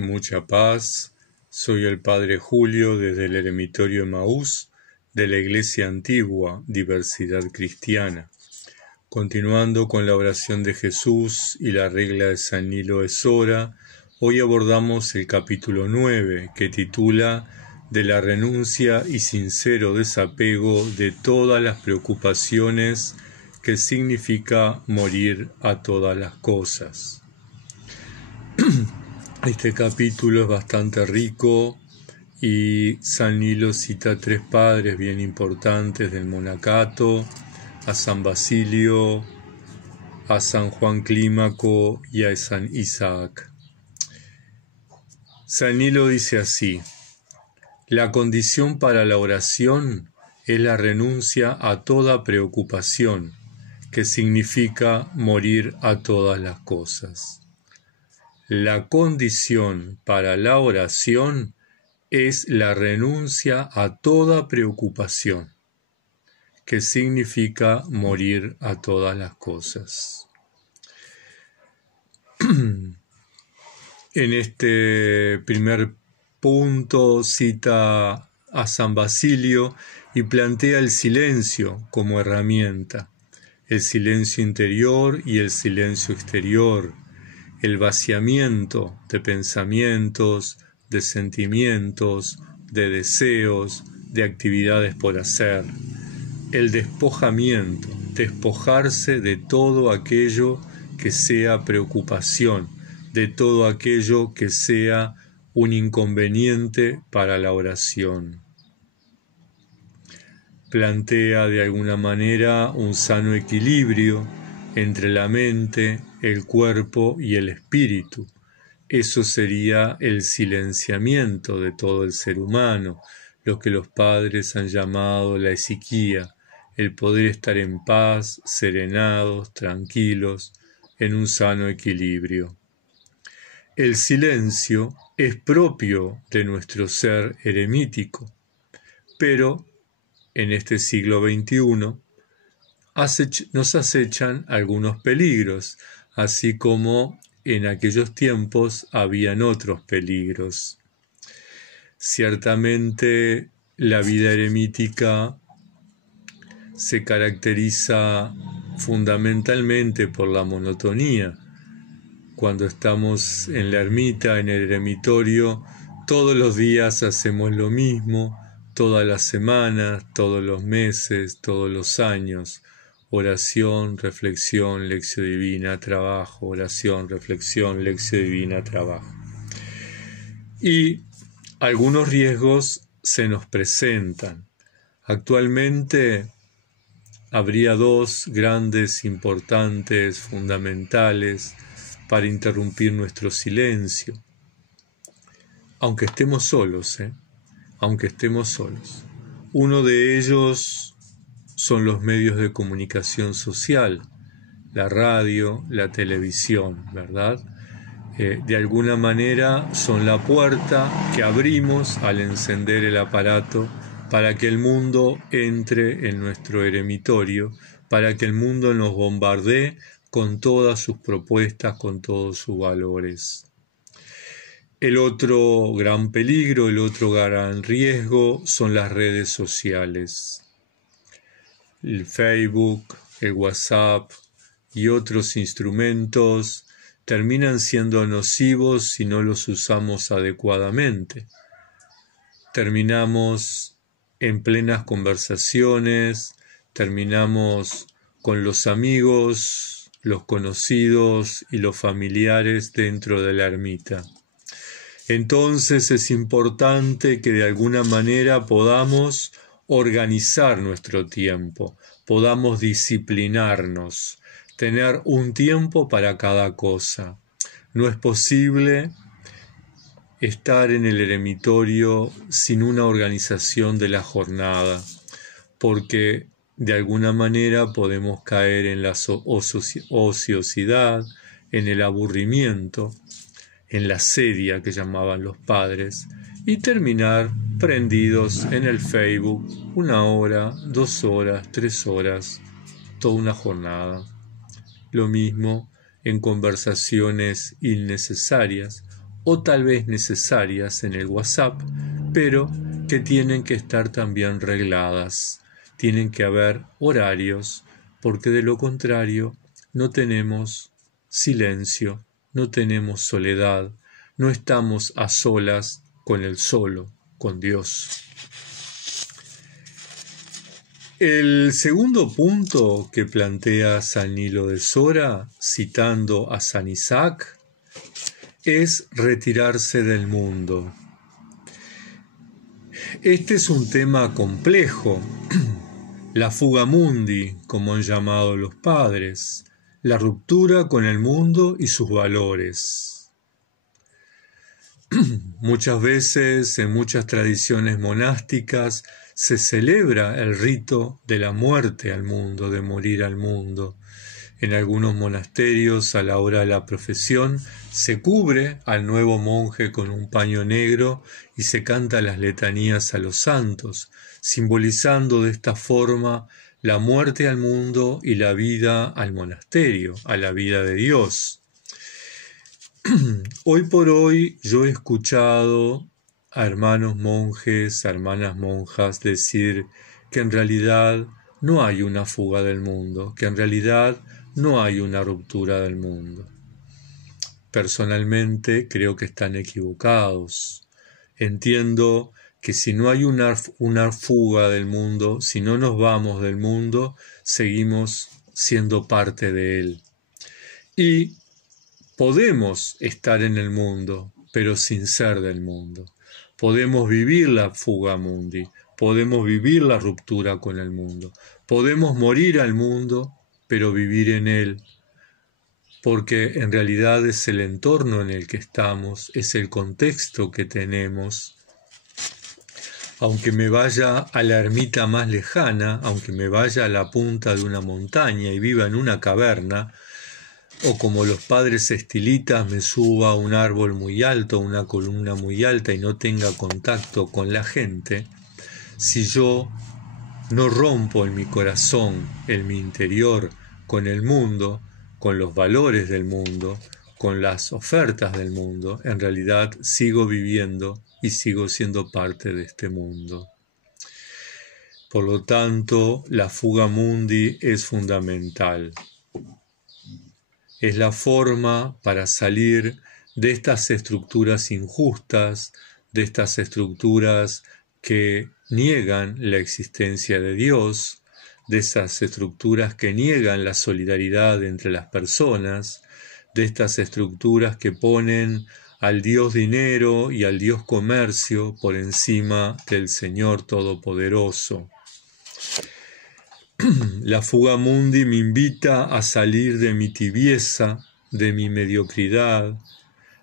Mucha paz. Soy el Padre Julio desde el Eremitorio Emaús de la Iglesia Antigua, Diversidad Cristiana. Continuando con la oración de Jesús y la regla de San Nilo de Sora, hoy abordamos el capítulo 9, que titula De la renuncia y sincero desapego de todas las preocupaciones, que significa morir a todas las cosas. Este capítulo es bastante rico y San Nilo cita a tres padres bien importantes del monacato: a San Basilio, a San Juan Clímaco y a San Isaac. San Nilo dice así: la condición para la oración es la renuncia a toda preocupación, que significa morir a todas las cosas. La condición para la oración es la renuncia a toda preocupación, que significa morir a todas las cosas. En este primer punto cita a San Basilio y plantea el silencio como herramienta, el silencio interior y el silencio exterior, el vaciamiento de pensamientos, de sentimientos, de deseos, de actividades por hacer, el despojamiento, despojarse de todo aquello que sea preocupación, de todo aquello que sea un inconveniente para la oración. Plantea de alguna manera un sano equilibrio entre la mente, el cuerpo y el espíritu. Eso sería el silenciamiento de todo el ser humano, lo que los padres han llamado la esiquía, el poder estar en paz, serenados, tranquilos, en un sano equilibrio. El silencio es propio de nuestro ser eremítico, pero en este siglo XXI nos acechan algunos peligros, así como en aquellos tiempos habían otros peligros. Ciertamente la vida eremítica se caracteriza fundamentalmente por la monotonía. Cuando estamos en la ermita, en el eremitorio, todos los días hacemos lo mismo, todas las semanas, todos los meses, todos los años. Oración, reflexión, lección divina, trabajo, oración, reflexión, lección divina, trabajo. Y algunos riesgos se nos presentan. Actualmente habría dos grandes, importantes, fundamentales para interrumpir nuestro silencio. Aunque estemos solos, aunque estemos solos. Uno de ellos son los medios de comunicación social, la radio, la televisión, ¿verdad? De alguna manera son la puerta que abrimos al encender el aparato para que el mundo entre en nuestro eremitorio, para que el mundo nos bombardee con todas sus propuestas, con todos sus valores. El otro gran peligro, el otro gran riesgo son las redes sociales. El Facebook, el WhatsApp y otros instrumentos terminan siendo nocivos si no los usamos adecuadamente. Terminamos en plenas conversaciones, terminamos con los amigos, los conocidos y los familiares dentro de la ermita. Entonces es importante que de alguna manera podamos organizar nuestro tiempo, podamos disciplinarnos, tener un tiempo para cada cosa. No es posible estar en el eremitorio sin una organización de la jornada, porque de alguna manera podemos caer en la ociosidad, en el aburrimiento, en la sedia que llamaban los padres, y terminar prendidos en el Facebook 1 hora, 2 horas, 3 horas, toda una jornada. Lo mismo en conversaciones innecesarias o tal vez necesarias en el WhatsApp, pero que tienen que estar también regladas. Tienen que haber horarios, porque de lo contrario no tenemos silencio, no tenemos soledad, no estamos a solas con el solo, con Dios. El segundo punto que plantea San Nilo de Sora, citando a San Isaac, es retirarse del mundo. Este es un tema complejo, la fuga mundi, como han llamado los padres, la ruptura con el mundo y sus valores. Muchas veces en muchas tradiciones monásticas se celebra el rito de la muerte al mundo, de morir al mundo. En algunos monasterios, a la hora de la profesión, se cubre al nuevo monje con un paño negro y se canta las letanías a los santos, simbolizando de esta forma la muerte al mundo y la vida al monasterio, a la vida de Dios. Hoy por hoy yo he escuchado a hermanos monjes, a hermanas monjas decir que en realidad no hay una fuga del mundo, que en realidad no hay una ruptura del mundo. Personalmente creo que están equivocados. Entiendo que si no hay una fuga del mundo, si no nos vamos del mundo, seguimos siendo parte de él. Y podemos estar en el mundo, pero sin ser del mundo. Podemos vivir la fuga mundi, podemos vivir la ruptura con el mundo. Podemos morir al mundo, pero vivir en él, porque en realidad es el entorno en el que estamos, es el contexto que tenemos. Aunque me vaya a la ermita más lejana, aunque me vaya a la punta de una montaña y viva en una caverna, o como los padres estilitas me suba a un árbol muy alto, una columna muy alta y no tenga contacto con la gente, si yo no rompo en mi corazón, en mi interior, con el mundo, con los valores del mundo, con las ofertas del mundo, en realidad sigo viviendo y sigo siendo parte de este mundo. Por lo tanto, la fuga mundi es fundamental. Es la forma para salir de estas estructuras injustas, de estas estructuras que niegan la existencia de Dios, de esas estructuras que niegan la solidaridad entre las personas, de estas estructuras que ponen al Dios dinero y al Dios comercio por encima del Señor Todopoderoso. La fuga mundi me invita a salir de mi tibieza, de mi mediocridad,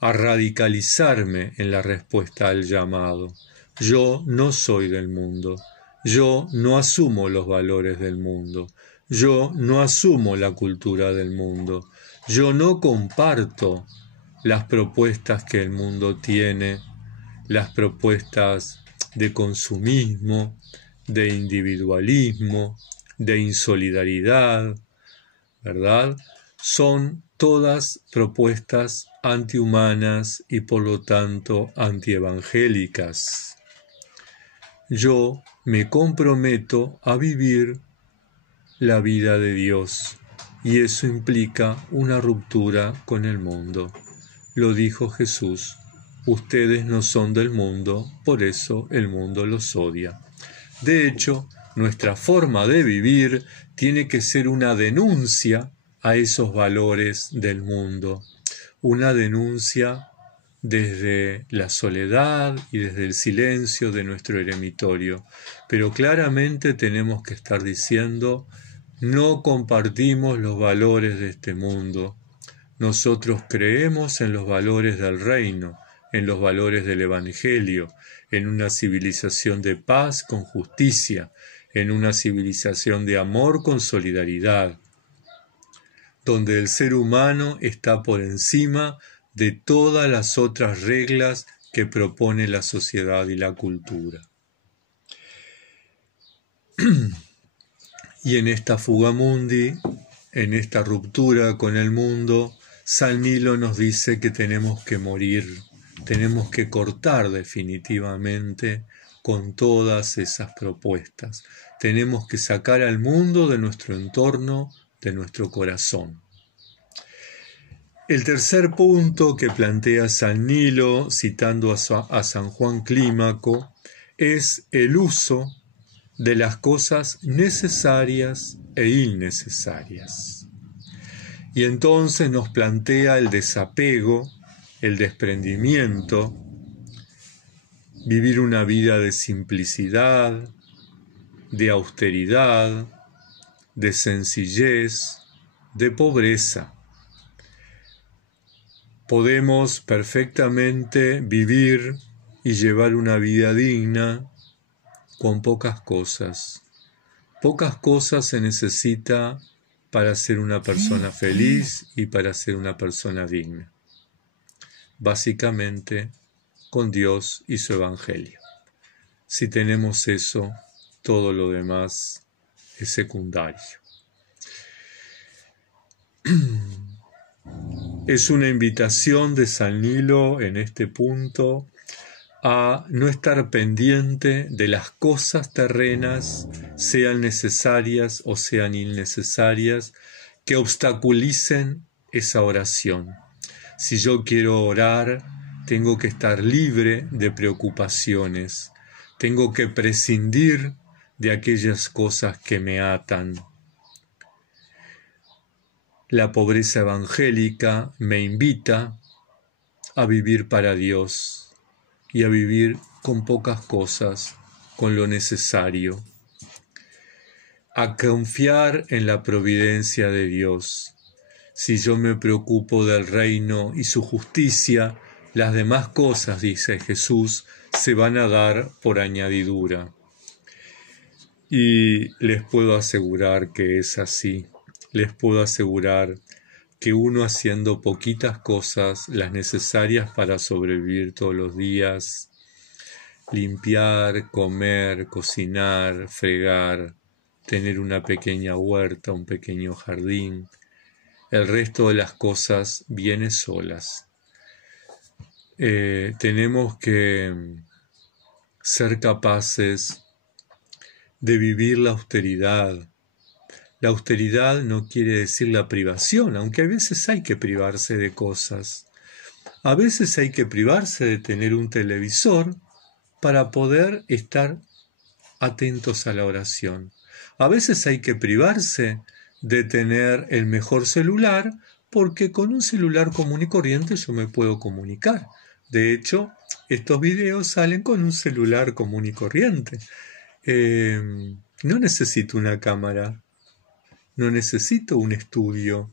a radicalizarme en la respuesta al llamado. Yo no soy del mundo, yo no asumo los valores del mundo, yo no asumo la cultura del mundo, yo no comparto las propuestas que el mundo tiene, las propuestas de consumismo, de individualismo, de insolidaridad, ¿verdad? Son todas propuestas antihumanas y por lo tanto antievangélicas. Yo me comprometo a vivir la vida de Dios y eso implica una ruptura con el mundo. Lo dijo Jesús, ustedes no son del mundo, por eso el mundo los odia. De hecho, nuestra forma de vivir tiene que ser una denuncia a esos valores del mundo, una denuncia desde la soledad y desde el silencio de nuestro eremitorio, pero claramente tenemos que estar diciendo, no compartimos los valores de este mundo, nosotros creemos en los valores del reino, en los valores del Evangelio, en una civilización de paz con justicia, en una civilización de amor con solidaridad, donde el ser humano está por encima de todas las otras reglas que propone la sociedad y la cultura. Y en esta fuga mundi, en esta ruptura con el mundo, San Nilo nos dice que tenemos que morir. tenemos que cortar definitivamente con todas esas propuestas. Tenemos que sacar al mundo de nuestro entorno, de nuestro corazón. El tercer punto que plantea San Nilo, citando a San Juan Clímaco, es el uso de las cosas necesarias e innecesarias. Y entonces nos plantea el desapego, el desprendimiento, vivir una vida de simplicidad, de austeridad, de sencillez, de pobreza. Podemos perfectamente vivir y llevar una vida digna con pocas cosas. Pocas cosas se necesita para ser una persona feliz y para ser una persona digna. Básicamente, con Dios y su Evangelio. Si tenemos eso, todo lo demás es secundario. Es una invitación de San Nilo en este punto a no estar pendiente de las cosas terrenas, sean necesarias o sean innecesarias, que obstaculicen esa oración. Si yo quiero orar, tengo que estar libre de preocupaciones, tengo que prescindir de aquellas cosas que me atan. La pobreza evangélica me invita a vivir para Dios y a vivir con pocas cosas, con lo necesario, a confiar en la providencia de Dios. Si yo me preocupo del reino y su justicia, las demás cosas, dice Jesús, se van a dar por añadidura. Y les puedo asegurar que es así. Les puedo asegurar que uno haciendo poquitas cosas, las necesarias para sobrevivir todos los días, limpiar, comer, cocinar, fregar, tener una pequeña huerta, un pequeño jardín, el resto de las cosas viene solas. Tenemos que ser capaces de vivir la austeridad. La austeridad no quiere decir la privación, aunque a veces hay que privarse de cosas. A veces hay que privarse de tener un televisor para poder estar atentos a la oración. A veces hay que privarse de tener el mejor celular, porque con un celular común y corriente yo me puedo comunicar. De hecho, estos videos salen con un celular común y corriente. No necesito una cámara. No necesito un estudio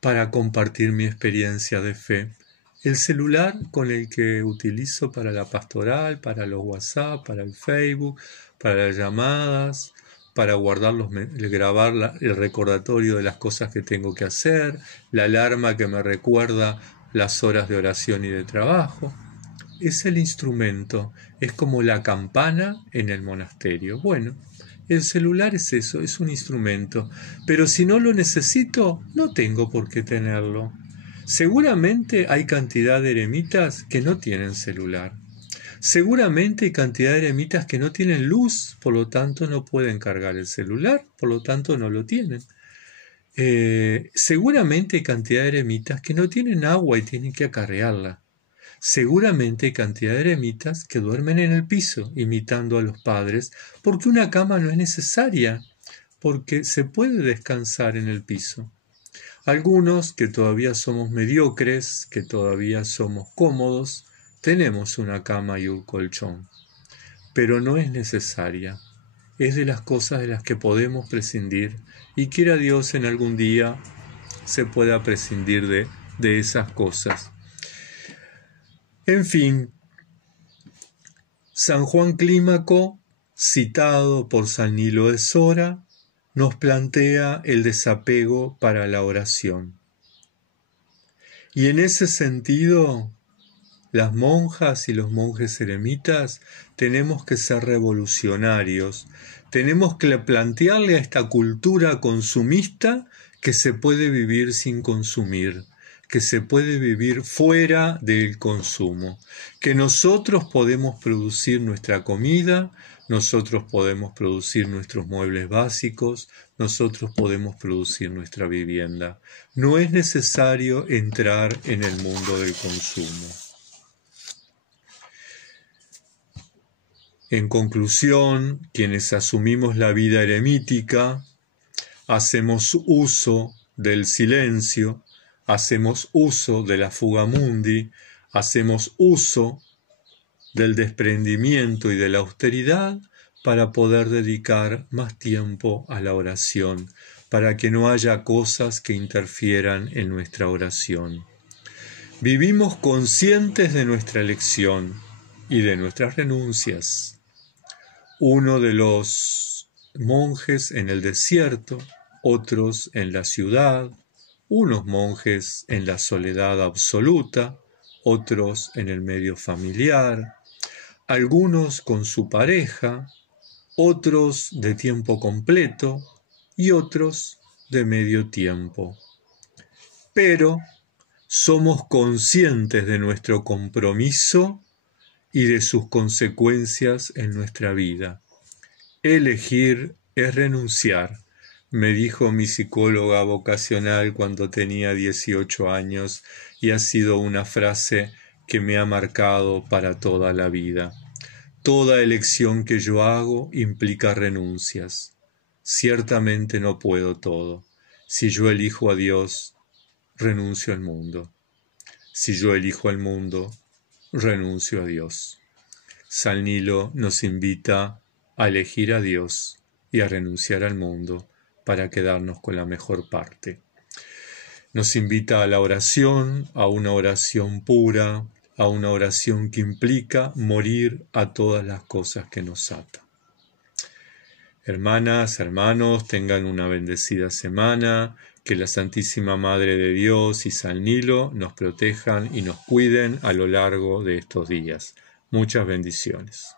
para compartir mi experiencia de fe. El celular con el que utilizo para la pastoral, para los WhatsApp, para el Facebook, para las llamadas, para grabar el recordatorio de las cosas que tengo que hacer, la alarma que me recuerda las horas de oración y de trabajo. Es el instrumento, es como la campana en el monasterio. Bueno, el celular es eso, es un instrumento, pero si no lo necesito, no tengo por qué tenerlo. Seguramente hay cantidad de eremitas que no tienen celular. Seguramente hay cantidad de eremitas que no tienen luz, por lo tanto no pueden cargar el celular, por lo tanto no lo tienen. Seguramente hay cantidad de eremitas que no tienen agua y tienen que acarrearla. Seguramente hay cantidad de eremitas que duermen en el piso, imitando a los padres, porque una cama no es necesaria, porque se puede descansar en el piso. Algunos que todavía somos mediocres, que todavía somos cómodos, tenemos una cama y un colchón, pero no es necesaria. Es de las cosas de las que podemos prescindir, y quiera Dios en algún día se pueda prescindir de esas cosas. En fin, San Juan Clímaco, citado por San Nilo de Sora, nos plantea el desapego para la oración. Y en ese sentido, las monjas y los monjes eremitas tenemos que ser revolucionarios, tenemos que plantearle a esta cultura consumista que se puede vivir sin consumir, que se puede vivir fuera del consumo, que nosotros podemos producir nuestra comida, nosotros podemos producir nuestros muebles básicos, nosotros podemos producir nuestra vivienda. No es necesario entrar en el mundo del consumo. En conclusión, quienes asumimos la vida eremítica, hacemos uso del silencio, hacemos uso de la fuga mundi, hacemos uso del desprendimiento y de la austeridad para poder dedicar más tiempo a la oración, para que no haya cosas que interfieran en nuestra oración. Vivimos conscientes de nuestra elección y de nuestras renuncias. Uno de los monjes en el desierto, otros en la ciudad, unos monjes en la soledad absoluta, otros en el medio familiar, algunos con su pareja, otros de tiempo completo y otros de medio tiempo. Pero somos conscientes de nuestro compromiso y de sus consecuencias en nuestra vida. Elegir es renunciar, me dijo mi psicóloga vocacional cuando tenía 18 años, y ha sido una frase que me ha marcado para toda la vida. Toda elección que yo hago implica renuncias. Ciertamente no puedo todo. Si yo elijo a Dios, renuncio al mundo. Si yo elijo al mundo, renuncio a Dios. San Nilo nos invita a elegir a Dios y a renunciar al mundo para quedarnos con la mejor parte. Nos invita a la oración, a una oración pura, a una oración que implica morir a todas las cosas que nos atan. Hermanas, hermanos, tengan una bendecida semana, que la Santísima Madre de Dios y San Nilo nos protejan y nos cuiden a lo largo de estos días. Muchas bendiciones.